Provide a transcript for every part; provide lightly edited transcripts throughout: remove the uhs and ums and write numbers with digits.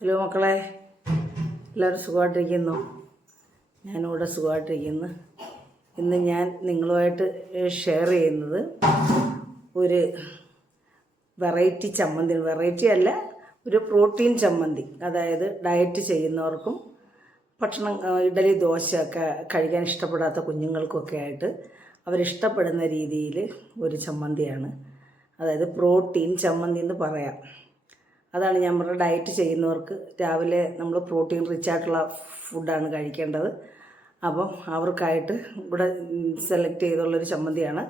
Hello മക്കളെ, എല്ലാവരും സുഖമായിട്ടിരിക്കുന്നു. ഞാനിവിടെ സുഖമായിട്ടിരിക്കുന്നു. ഇന്ന് ഞാൻ നിങ്ങളുമായിട്ട് ഷെയർ ചെയ്യുന്നത് ഒരു വെറൈറ്റി ചമ്മന്തി. വെറൈറ്റി അല്ല, ഒരു പ്രോട്ടീൻ ചമ്മന്തി. അതായത് ഡയറ്റ് ചെയ്യുന്നവർക്കും ഭക്ഷണം ഇഡലി ദോശ ഒക്കെ കഴിക്കാൻ ഇഷ്ടപ്പെടാത്ത കുഞ്ഞുങ്ങൾക്കൊക്കെ ആയിട്ട് അവരിഷ്ടപ്പെടുന്ന രീതിയിൽ ഒരു ചമ്മന്തിയാണ്. അതായത് പ്രോട്ടീൻ ചമ്മന്തി എന്ന് പറയാം. അതാണ് ഞാൻ പറഞ്ഞ ഡയറ്റ് ചെയ്യുന്നവർക്ക് രാവിലെ നമ്മൾ പ്രോട്ടീൻ റിച്ച് ആയിട്ടുള്ള ഫുഡാണ് കഴിക്കേണ്ടത്. അപ്പം അവർക്കായിട്ട് ഇവിടെ സെലക്ട് ചെയ്തുള്ളൊരു ചമ്മന്തിയാണ്.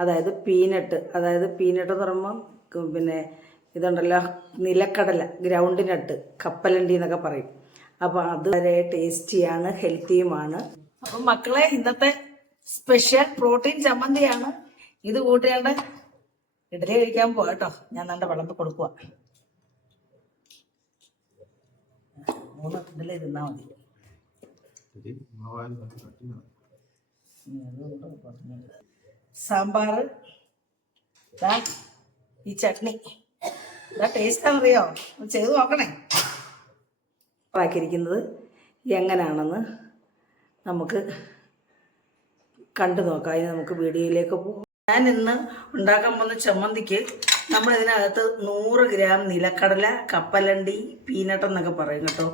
അതായത് പീനട്ട് എന്ന് പറയുമ്പം പിന്നെ ഇതുണ്ടല്ലോ, നിലക്കടല, ഗ്രൗണ്ട് നട്ട്, കപ്പലണ്ടി എന്നൊക്കെ പറയും. അപ്പം അത് വളരെ ടേസ്റ്റിയാണ്, ഹെൽത്തിയുമാണ്. അപ്പം മക്കളെ, ഇന്നത്തെ സ്പെഷ്യൽ പ്രോട്ടീൻ ചമ്മന്തിയാണ്. ഇത് കൂട്ടിയാണ്ട് ഇഡലി കഴിക്കാൻ പോകട്ടോ. ഞാൻ നല്ല വിളമ്പ് കൊടുക്കുക. 3 ഇഡലി തിന്നാൽ മതി. സാമ്പാർ, ഈ ചട്നി, ഇതാ ടേസ്റ്റാണെന്നറിയോ? ചെയ്ത് നോക്കണേ. ആക്കിയിരിക്കുന്നത് എങ്ങനെയാണെന്ന് നമുക്ക് കണ്ടു നോക്കാം. അതിന് നമുക്ക് വീഡിയോയിലേക്ക് പോകും. ഞാൻ ഇന്ന് ഉണ്ടാക്കാൻ പോകുന്ന ചമ്മന്തിക്ക് നമ്മളിതിനകത്ത് 100 ഗ്രാം നിലക്കടല, കപ്പലണ്ടി, പീനട്ട് എന്നൊക്കെ പറയും കേട്ടോ.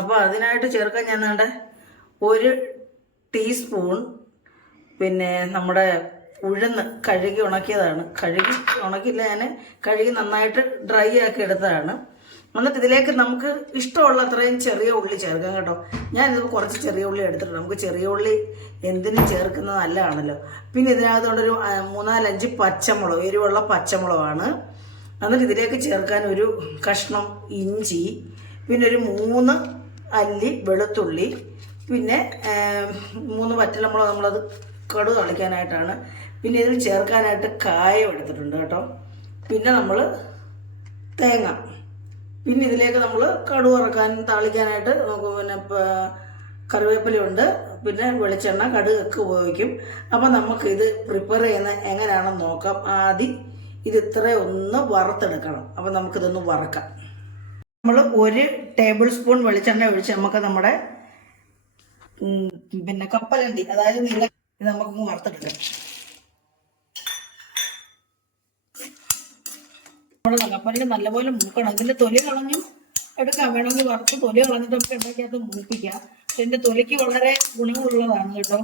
അപ്പോൾ അതിനായിട്ട് ചേർക്കാൻ ഞാൻ 1 ടീസ്പൂൺ പിന്നെ നമ്മുടെ ഉഴുന്ന് കഴുകി ഉണക്കിയതാണ്. ഉണക്കിയില്ല, ഞാൻ കഴുകി നന്നായിട്ട് ഡ്രൈ ആക്കി എടുത്തതാണ്. എന്നിട്ട് ഇതിലേക്ക് നമുക്ക് ഇഷ്ടമുള്ള അത്രയും ചെറിയ ഉള്ളി ചേർക്കാം കേട്ടോ. ഞാനിത് കുറച്ച് ചെറിയ ഉള്ളി എടുത്തിട്ടുണ്ട്. നമുക്ക് ചെറിയ ഉള്ളി എന്തിനും ചേർക്കുന്നത് നല്ലതാണല്ലോ. പിന്നെ ഇതിനകത്തുകൊണ്ടൊരു 3-4-5 പച്ചമുളക്, എരിവുള്ള പച്ചമുളകാണ്. എന്നിട്ട് ഇതിലേക്ക് ചേർക്കാൻ ഒരു കഷ്ണം ഇഞ്ചി, പിന്നെ ഒരു 3 അല്ലി വെളുത്തുള്ളി, പിന്നെ 3 വറ്റൽമുളക്, നമ്മളത് കടുക് തളിക്കാനായിട്ടാണ്. പിന്നെ ഇതിൽ ചേർക്കാനായിട്ട് കായം എടുത്തിട്ടുണ്ട് കേട്ടോ. പിന്നെ നമ്മൾ തേങ്ങ, പിന്നെ ഇതിലേക്ക് നമ്മൾ കടുക് വറക്കാൻ താളിക്കാനായിട്ട് നമുക്ക് പിന്നെ കറിവേപ്പിലയുണ്ട്, പിന്നെ വെളിച്ചെണ്ണ, കടുകൊക്കെ ഉപയോഗിക്കും. അപ്പം നമുക്കിത് പ്രിപ്പയർ ചെയ്യുന്ന എങ്ങനെയാണെന്ന് നോക്കാം. ആദ്യം ഇത് ഇത്രയും ഒന്ന് വറുത്തെടുക്കണം. അപ്പം നമുക്കിതൊന്ന് വറക്കാം. നമ്മൾ 1 ടേബിൾ സ്പൂൺ വെളിച്ചെണ്ണ ഒഴിച്ച് നമുക്ക് നമ്മുടെ പിന്നെ കപ്പലണ്ടി, അതായത് ഇത് നമുക്കൊന്ന് വറുത്തെടുക്കാം. നമ്മുടെ കപ്പലണ്ടി നല്ലപോലെ മൂക്കണം. ഇതിൻ്റെ തൊലി കളഞ്ഞു എടുക്കാം. വേണമെങ്കിൽ വറുത്ത് തൊലി കളഞ്ഞിട്ട് നമുക്ക് എണ്ണയ്ക്കകത്ത് മൂപ്പിക്കാം. പക്ഷെ ഇതിൻ്റെ തൊലിക്ക് വളരെ ഗുണമുള്ളതാണ് കേട്ടോ,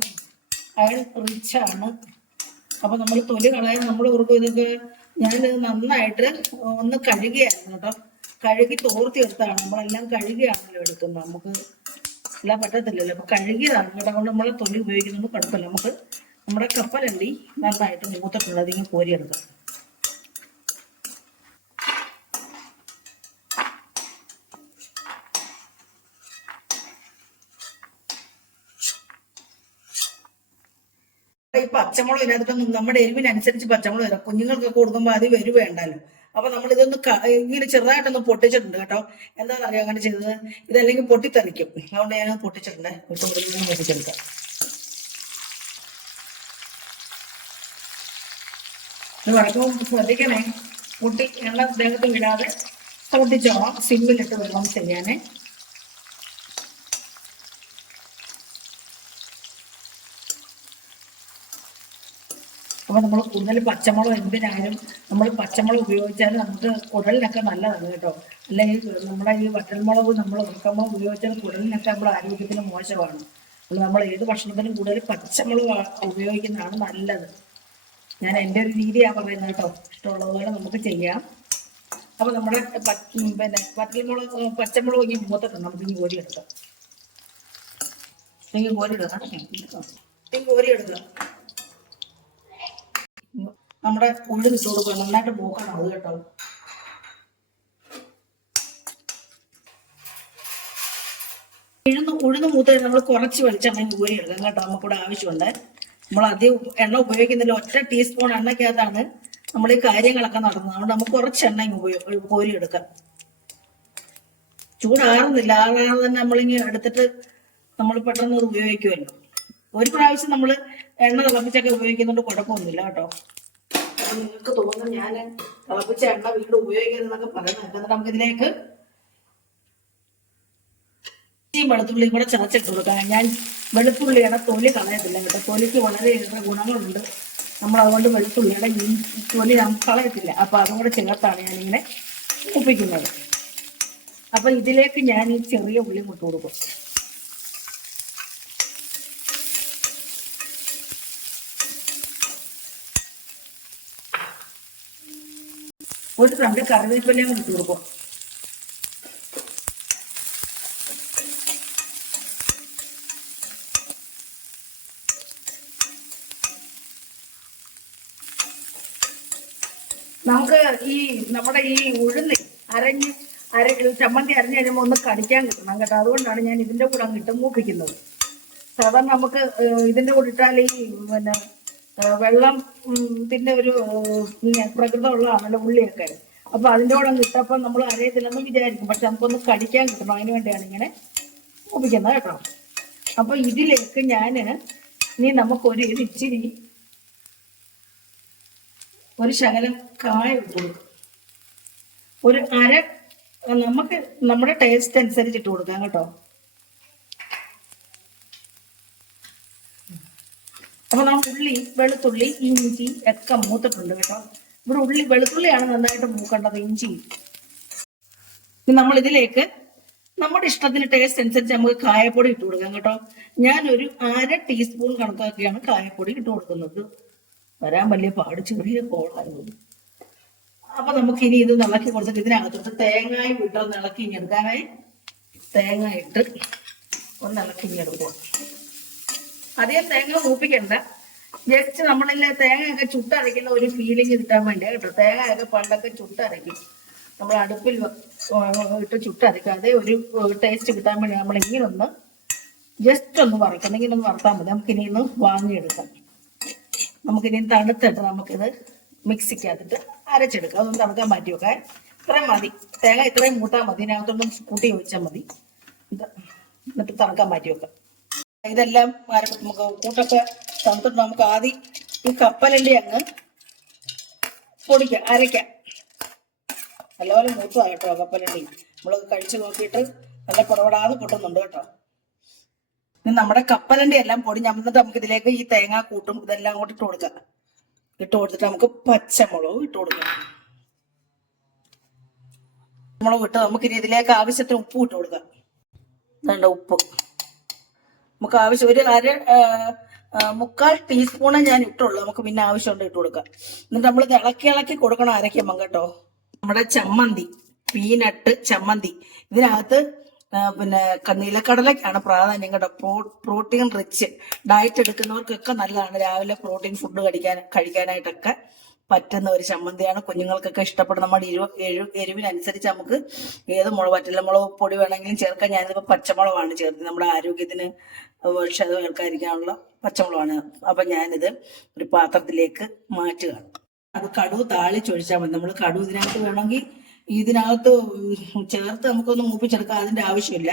അയൺ റിച്ചാണ്. അപ്പം നമ്മൾ തൊലി കളയാൻ നമ്മൾ ഓർക്കും. ഇതൊക്കെ ഞാനിത് നന്നായിട്ട് ഒന്ന് കഴുകിയായിരുന്നു കേട്ടോ. കഴുകി തോർത്തിയെടുത്താണ്. നമ്മളെല്ലാം കഴുകിയാണല്ലോ എടുക്കുന്നത്. നമുക്ക് എല്ലാം പറ്റത്തില്ലല്ലോ. അപ്പം കഴുകിയതാണ് കേട്ടോ. അതുകൊണ്ട് നമ്മൾ തൊലി ഉപയോഗിക്കുന്നത് കുഴപ്പമില്ല. നമുക്ക് നമ്മുടെ കപ്പലണ്ടി നന്നായിട്ട് മൂത്തിട്ടുള്ളത് അതിങ്ങനെ കോരിയെടുക്കാം. ഈ പച്ചമുളക് ഇതിനകത്തൊന്നും നമ്മുടെ എരിവിനനുസരിച്ച് പച്ചമുളക് തരാം. കുഞ്ഞുങ്ങൾക്കൊക്കെ കൊടുക്കുമ്പോൾ അത് എരിവ് വേണ്ടല്ലോ. അപ്പൊ നമ്മൾ ഇതൊന്ന് ഇങ്ങനെ ചെറുതായിട്ടൊന്ന് പൊട്ടിച്ചിട്ടുണ്ട് കേട്ടോ. എന്താണെന്നറിയാം അങ്ങനെ ചെയ്തത്? ഇതല്ലെങ്കിൽ പൊട്ടിത്തെറിക്കും. അതുകൊണ്ട് ഞാൻ പൊട്ടിച്ചിട്ടുണ്ട്. പൊട്ടിച്ചെടുക്കാം. ഇത് വഴക്കവും ശ്രദ്ധിക്കണേ, പൊട്ടി എണ്ണ ദേഹത്ത് വിടാതെ പൊട്ടിച്ചോളാം. സിമ്മിലിട്ട് വെള്ളം ചെയ്യാനേ. അപ്പോൾ നമ്മൾ കൂടുതൽ പച്ചമുളക്, എന്തിനായാലും നമ്മൾ പച്ചമുളക് ഉപയോഗിച്ചാൽ നമുക്ക് കുടലിനൊക്കെ നല്ലതാണ് കേട്ടോ. അല്ലെങ്കിൽ നമ്മുടെ ഈ വറ്റൽമുളക്, നമ്മൾ ഉണക്കമുളക് ഉപയോഗിച്ചാൽ കുടലിനൊക്കെ നമ്മുടെ ആരോഗ്യത്തിന് മോശമാണ്. അപ്പോൾ നമ്മൾ ഏത് ഭക്ഷണത്തിനും കൂടുതൽ പച്ചമുളക് ഉപയോഗിക്കുന്നതാണ് നല്ലത്. ഞാൻ എൻ്റെ ഒരു രീതിയാണ് പറയുന്നത് കേട്ടോ. ഇഷ്ടമുള്ളതുപോലെ നമുക്ക് ചെയ്യാം. അപ്പോൾ നമ്മുടെ പിന്നെ വറ്റൽമുളക്, പച്ചമുളക് ഇങ്ങനെ മൂത്തിട്ടുണ്ട്. നമുക്ക് ഇനി കോരിയെടുക്കാം. കോരിയെടുക്കാം. നമ്മുടെ ഉള്ളിൽ ഇട്ട് കൊടുക്കുക. നന്നായിട്ട് മൂക്കണം അത് കേട്ടോ. ഉഴുന്ന് മൂത്ത് നമ്മൾ കുറച്ച് വെളിച്ചെണ്ണ കോരി എടുക്കാം കേട്ടോ. നമുക്കിവിടെ ആവശ്യമുണ്ട്. നമ്മൾ അധികം എണ്ണ ഉപയോഗിക്കുന്നില്ല. 1 ടീസ്പൂൺ എണ്ണയ്ക്കകത്താണ് നമ്മൾ ഈ കാര്യങ്ങളൊക്കെ നടന്നത്. അതുകൊണ്ട് നമുക്ക് കുറച്ച് എണ്ണ കോരി എടുക്കാം. ചൂടാറുന്നില്ല. ആറാതെ തന്നെ നമ്മളിങ്ങനെ എടുത്തിട്ട് നമ്മൾ പെട്ടെന്ന് അത് ഉപയോഗിക്കുമല്ലോ. ഒരു പ്രാവശ്യം നമ്മൾ എണ്ണ തിളപ്പിച്ചൊക്കെ ഉപയോഗിക്കുന്നതുകൊണ്ട് കുഴപ്പമൊന്നുമില്ല കേട്ടോ. നിങ്ങൾക്ക് തോന്നും ഞാൻ തിളപ്പിച്ച എണ്ണ വീണ്ടും ഉപയോഗിക്കുന്നതെന്നൊക്കെ പറയുന്നത്. എന്നിട്ട് നമുക്കിതിലേക്ക് വെളുത്തുള്ളിയും കൂടെ ചതച്ചിട്ട് കൊടുക്കാം. ഞാൻ വെളുത്തുള്ളിയുടെ തൊലി കളയത്തില്ല കേട്ടോ. തൊലിക്ക് വളരെയേറെ ഗുണങ്ങളുണ്ട്. നമ്മൾ അതുകൊണ്ട് വെളുത്തുള്ളിയുടെ ഈ തൊലി കളയത്തില്ല. അപ്പൊ അതും കൂടെ ചേർത്താണ് ഞാനിങ്ങനെ മൂപ്പിക്കുന്നത്. അപ്പൊ ഇതിലേക്ക് ഞാൻ ഈ ചെറിയ ഉള്ളി ഇട്ട് കൊടുക്കും. ഒരു തണ്ട് കറിവേപ്പിലയും ഇട്ട് കൊടുക്കും. നമുക്ക് ഈ നമ്മുടെ ഈ ഉഴുന്ന് ചമ്മന്തി അരഞ്ഞ് കഴിയുമ്പോൾ ഒന്ന് കടിക്കാൻ കിട്ടണം കേട്ടോ. അതുകൊണ്ടാണ് ഞാൻ ഇതിന്റെ കൂടെ അങ്ങിട്ട് മൂപ്പിക്കുന്നത്. സാധാരണ നമുക്ക് ഇതിന്റെ കൂടെ ഇട്ടാൽ ഈ പിന്നെ വെള്ളം പിന്നെ ഒരു പ്രകൃതമുള്ളതാണല്ലോ ഉള്ളിയൊക്കെ. അപ്പൊ അതിന്റെ കൂടെ അങ്ങ് ഇട്ടപ്പോൾ നമ്മൾ അരയത്തില്ലെന്ന് വിചാരിക്കും. പക്ഷെ നമുക്കൊന്ന് കടിക്കാൻ കിട്ടണം. അതിന് വേണ്ടിയാണ് ഇങ്ങനെ മൂപ്പിക്കുന്നത് കേട്ടോ. അപ്പൊ ഇതിലേക്ക് ഇനി നമുക്കൊരു ഇച്ചിരി ഒരു ശകലം കായ ഇട്ട് കൊടുക്കും. ഒരു നമുക്ക് നമ്മുടെ ടേസ്റ്റ് അനുസരിച്ച് ഇട്ട് കൊടുക്കാം കേട്ടോ. അപ്പൊ നമ്മൾ ഉള്ളി, വെളുത്തുള്ളി, ഇഞ്ചി ഒക്കെ മൂത്തിട്ടുണ്ട് കേട്ടോ. ഇവിടെ വെളുത്തുള്ളിയാണ് നന്നായിട്ട് മൂക്കേണ്ടത്. ഇഞ്ചി നമ്മൾ ഇതിലേക്ക് നമ്മുടെ ഇഷ്ടത്തിന് ടേസ്റ്റ് അനുസരിച്ച് നമുക്ക് കായപ്പൊടി ഇട്ട് കൊടുക്കാം കേട്ടോ. ഞാനൊരു 1/2 ടീസ്പൂൺ കണക്കാക്കിയാണ് കായപ്പൊടി ഇട്ട് കൊടുക്കുന്നത്. വരാൻ വലിയ പാട്, ചെറിയ കോളായിരുന്നു. അപ്പൊ നമുക്ക് ഇനി ഇത് ഇളക്കി കൊടുത്തിട്ട് ഇതിനകത്തോട്ട് തേങ്ങായും ഇട്ടൊന്ന് ഇളക്കി ഇങ്ങെടുക്കാനായി തേങ്ങ ഇട്ട് ഒന്ന് ഇളക്കി ഇങ്ങെടുക്കുക. അധികം തേങ്ങ മൂപ്പിക്കണ്ട. ജസ്റ്റ് നമ്മളില്ലേ തേങ്ങയൊക്കെ ചുട്ടരയ്ക്കുന്ന ഒരു ഫീലിംഗ് കിട്ടാൻ വേണ്ടിയാ കേട്ടോ. തേങ്ങയൊക്കെ പണ്ടൊക്കെ ചുട്ടരയ്ക്കും, നമ്മൾ അടുപ്പിൽ ഇട്ട് ചുട്ടരയ്ക്കും. അതേ ഒരു ടേസ്റ്റ് കിട്ടാൻ വേണ്ടി നമ്മൾ ഇങ്ങനൊന്ന് ജസ്റ്റ് ഒന്ന് വറക്കണം. ഇങ്ങനെ ഒന്ന് വറുത്താൽ മതി. നമുക്കിനി ഒന്ന് വാങ്ങിയെടുക്കാം. നമുക്കിനി തണുത്തിട്ട് നമുക്കിത് മിക്സിക്കകത്തിട്ട് അരച്ചെടുക്കാം. അതൊന്ന് തണുക്കാൻ മാറ്റി വെക്കാൻ. ഇത്രയും മതി. തേങ്ങ ഇത്രയും മൂട്ടാൽ മതി. ഇതിനകത്തൊന്നും കൂട്ടി ഒഴിച്ചാൽ മതി. എന്നിട്ട് തണുക്കാൻ മാറ്റി വെക്കാം. ഇതെല്ലാം നമുക്ക് കൂട്ടൊക്കെ തണുത്തിട്ട് നമുക്ക് ആദ്യം ഈ കപ്പലണ്ടി അങ്ങ് പൊടിക്കാം, അരയ്ക്കാം. നല്ലപോലെ മൂത്തതാണ് കേട്ടോ കപ്പലണ്ടി. നമ്മളൊക്കെ കഴിച്ചു നോക്കിയിട്ട് നല്ല പുറപ്പെടാതെ പൊട്ടുന്നുണ്ട് കേട്ടോ. നമ്മുടെ കപ്പലണ്ടി എല്ലാം പൊടിഞ്ഞിട്ട് നമുക്ക് ഇതിലേക്ക് ഈ തേങ്ങാ കൂട്ടും ഇതെല്ലാം കൂടി ഇട്ട് കൊടുക്കാം. ഇട്ട് കൊടുത്തിട്ട് നമുക്ക് പച്ചമുളകും ഇട്ട് കൊടുക്കാം. മുളക് ഇട്ട് നമുക്ക് ഇനി ഇതിലേക്ക് ആവശ്യത്തിന് ഉപ്പും ഇട്ട് കൊടുക്കാം. വേണ്ട ഉപ്പ് നമുക്ക് ആവശ്യം ഒരു 1/4 ടീസ്പൂണേ ഞാൻ ഇട്ടുള്ളൂ. നമുക്ക് പിന്നെ ആവശ്യമുണ്ട് ഇട്ട് കൊടുക്കാം. എന്നിട്ട് നമ്മൾ ഇളക്കി കൊടുക്കണം അരയ്ക്കുമ്പം കേട്ടോ. നമ്മുടെ ചമ്മന്തി, പീനട്ട് ചമ്മന്തി, ഇതിനകത്ത് പിന്നെ നിലക്കടലക്കാണ് പ്രാധാന്യം കേട്ടോ. പ്രോട്ടീൻ റിച്ച് ഡയറ്റ് എടുക്കുന്നവർക്കൊക്കെ നല്ലതാണ്. രാവിലെ പ്രോട്ടീൻ ഫുഡ് കഴിക്കാനായിട്ടൊക്കെ പറ്റുന്ന ഒരു ചമ്മന്തിയാണ്. കുഞ്ഞുങ്ങൾക്കൊക്കെ ഇഷ്ടപ്പെടുന്ന നമ്മുടെ എരിവിനനുസരിച്ച് നമുക്ക് ഏത് വറ്റല മുളക് പൊടി വേണമെങ്കിലും ചേർക്കാം. ഞാനിപ്പോ പച്ചമുളകാണ് ചേർത്തത്. നമ്മുടെ ആരോഗ്യത്തിന് ക്ഷതം കേൾക്കാതിരിക്കാനുള്ള പച്ചമുളകാണ്. അപ്പൊ ഞാനിത് ഒരു പാത്രത്തിലേക്ക് മാറ്റുക. അത് കടുവ് താളിച്ചൊഴിച്ചാൽ മതി. നമ്മൾ കടുവ് ഇതിനകത്ത് വേണമെങ്കിൽ ഇതിനകത്ത് ചേർത്ത് നമുക്കൊന്ന് മൂപ്പിച്ചെടുക്കാം. അതിന്റെ ആവശ്യമില്ല.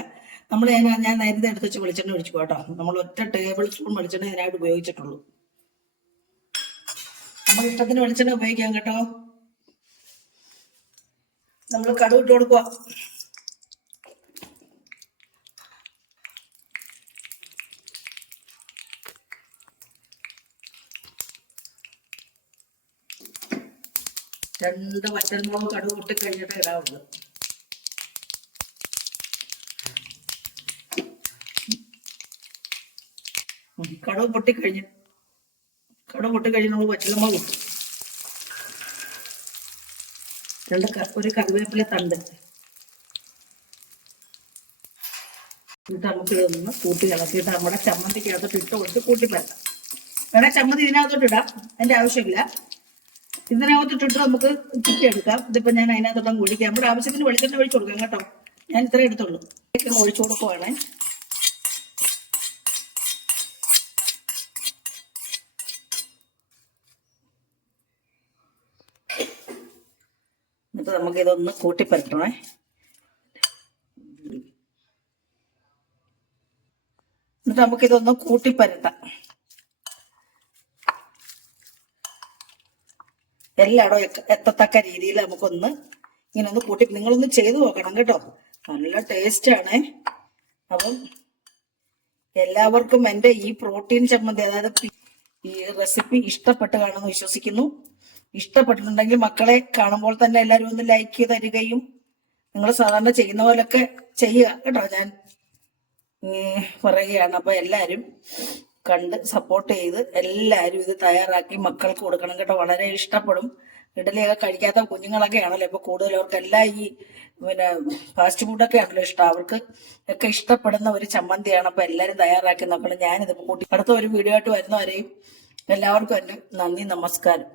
ഞാൻ നേരത്തെ എടുത്ത് വെച്ച് വെളിച്ചെണ്ണ ഒഴിച്ചു കേട്ടോ. നമ്മൾ ഒറ്റ ടേബിൾ സ്പൂൺ വെളിച്ചെണ്ണ ഇതിനായിട്ട് ഉപയോഗിച്ചിട്ടുള്ളൂ. നമ്മൾ ഇഷ്ടത്തിന് വെളിച്ചെണ്ണ ഉപയോഗിക്കാം കേട്ടോ. നമ്മൾ കടുവ് ഇട്ട് കൊടുക്കുക. രണ്ട് വറ്റൽമുളക് കടുവ് പൊട്ടി കഴിഞ്ഞിട്ട് ഇടാവുള്ളൂ. കടുവ് പൊട്ടിക്കഴിഞ്ഞ് നമ്മൾ വറ്റൽമുളക് ഇട്ടു. ഒരു കറിവേപ്പില തണ്ട് എന്നിട്ട് നമുക്ക് ഇതൊന്ന് കൂട്ടി ഇളക്കിയിട്ട് നമ്മുടെ ചമ്മന്തിക്കകത്തോട്ട് ഇട്ട് കൊടുത്ത് കൂട്ടി പരത്താം. വേണേ ചമ്മന്തി ഇതിനകത്തോട്ട് ഇടാം, അതിന്റെ ആവശ്യമില്ല. ഇതിനകത്തോട്ടിട്ട് നമുക്ക് ചിക്കി എടുക്കാം. ഇതിപ്പോ ഞാൻ അതിനകത്തോട്ടം ഒഴിക്കാം. നമ്മുടെ ആവശ്യത്തിന് വെളിച്ചെണ്ണ ഒഴിച്ചു കൊടുക്കാം കേട്ടോ. ഞാൻ ഇത്ര എടുത്തുള്ളൂ. ഒഴിച്ചു കൊടുക്കുവാണേ. എന്നിട്ട് നമുക്ക് ഇതൊന്ന് കൂട്ടിപ്പരട്ടണേ. എന്നിട്ട് നമുക്കിതൊന്ന് കൂട്ടിപ്പരത്താം. എല്ലായിടവും എത്തത്തക്ക രീതിയിൽ നമുക്കൊന്ന് ഇങ്ങനെ ഒന്ന് കൂട്ടി, നിങ്ങളൊന്ന് ചെയ്തു നോക്കണം കേട്ടോ. നല്ല ടേസ്റ്റ് ആണ്. അപ്പം എല്ലാവർക്കും എൻ്റെ ഈ പ്രോട്ടീൻ ചമ്മന്തി, അതായത് ഈ റെസിപ്പി ഇഷ്ടപ്പെട്ട് കാണുമെന്ന് വിശ്വസിക്കുന്നു. ഇഷ്ടപ്പെട്ടിട്ടുണ്ടെങ്കിൽ മക്കളെ കാണുമ്പോൾ തന്നെ എല്ലാവരും ഒന്ന് ലൈക്ക് തരികയും നിങ്ങൾ സാധാരണ ചെയ്യുന്ന പോലൊക്കെ ചെയ്യുക കേട്ടോ. ഞാൻ പറയുകയാണ്. അപ്പൊ എല്ലാവരും കണ്ട് സപ്പോർട്ട് ചെയ്ത് എല്ലാവരും ഇത് തയ്യാറാക്കി മക്കൾക്ക് കൊടുക്കണം കേട്ടോ. വളരെ ഇഷ്ടപ്പെടും. ഇഡലിയൊക്കെ കഴിക്കാത്ത കുഞ്ഞുങ്ങളൊക്കെ ആണല്ലോ ഇപ്പൊ കൂടുതൽ. അവർക്കെല്ലാം ഈ ഫാസ്റ്റ് ഫുഡൊക്കെ ആണല്ലോ ഇഷ്ടം. അവർക്ക് ഒക്കെ ഇഷ്ടപ്പെടുന്ന ഒരു ചമ്മന്തിയാണ്. അപ്പൊ എല്ലാവരും തയ്യാറാക്കി നോക്കണം. ഞാനിത് കൂട്ടി അടുത്ത ഒരു വീഡിയോ ആയിട്ട് വരുന്നവരെയും എല്ലാവർക്കും എൻ്റെ നന്ദി, നമസ്കാരം.